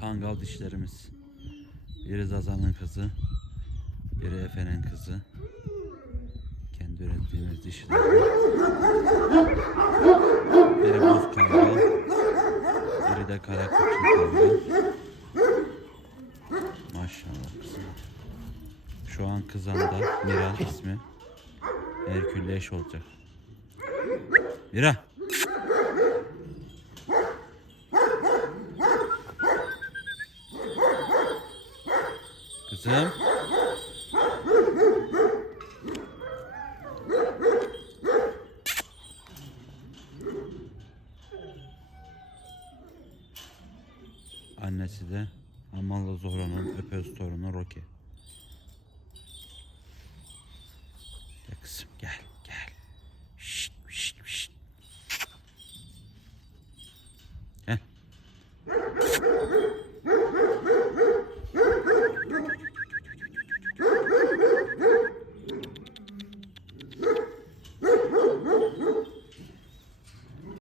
kangal dişlerimiz. Biri Zazan'ın kızı, biri Efe'nin kızı. Kendi ürettiğimiz dişler. Biri buz kangal, biri de kara kangal. Maşallah kızım. Şu an kızanda Mira ismi. Herkül'le eş olacak. Mira. kızım. Annesi de Amanda Zohra'nın öpöz torunu Rocky. Gel kızım gel.